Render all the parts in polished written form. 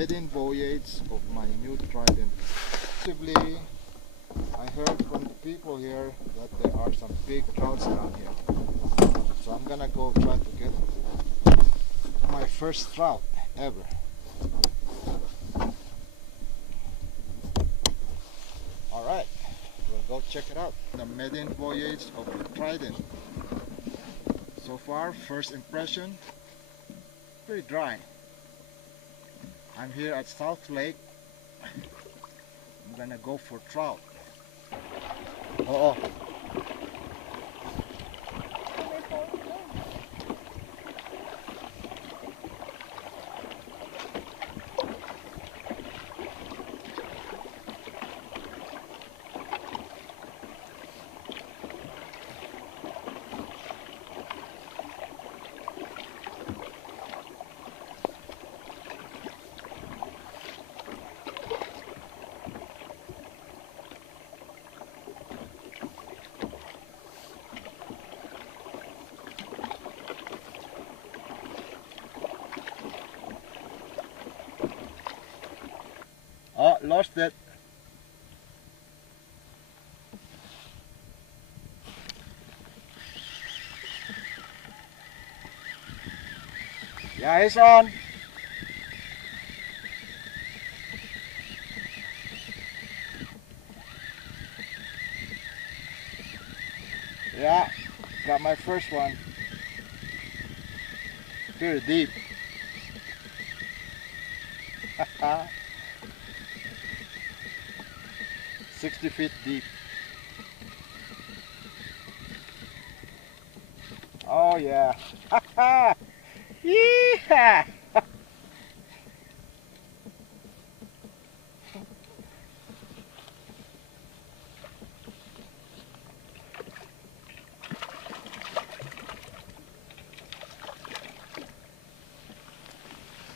maiden voyage of my new Trident. Possibly, I heard from the people here that there are some big trouts around here. So I'm gonna go try to get my first trout ever. Alright, we'll go check it out. The maiden voyage of the Trident. So far, first impression, pretty dry. I'm here at South Lake. I'm gonna go for trout. Oh. Oh, lost it. Yeah, it's on. Yeah, got my first one. Pretty deep. 60 feet deep. Oh yeah. Yeah.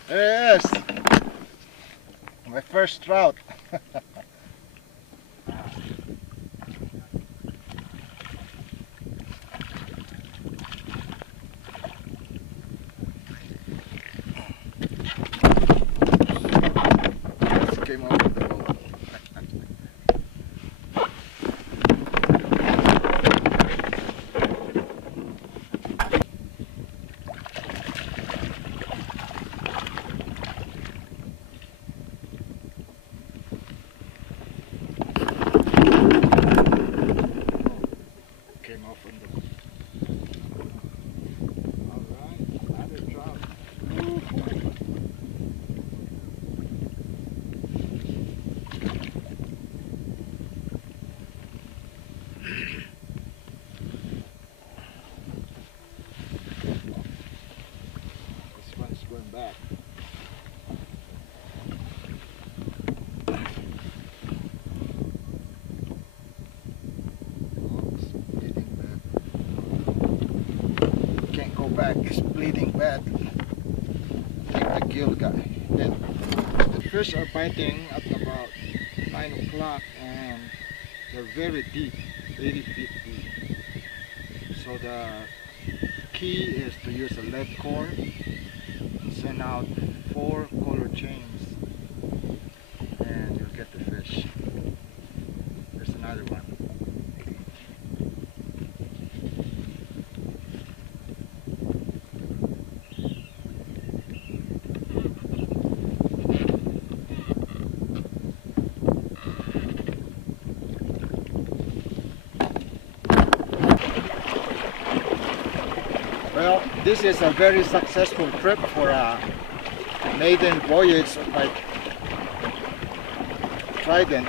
There it is. My first trout. Came out of the boat. Came off from the boat. Alright, another trout. This one's going back. Oh, it's bleeding bad. Can't go back, it's bleeding bad. I think the gill got hit. The fish are biting at about 9 o'clock and they're very deep, 80 feet deep. So the key is to use a lead cord, send out 4 color chains, and you'll get the fish. There's another one. Well, this is a very successful trip for a maiden voyage of my Trident.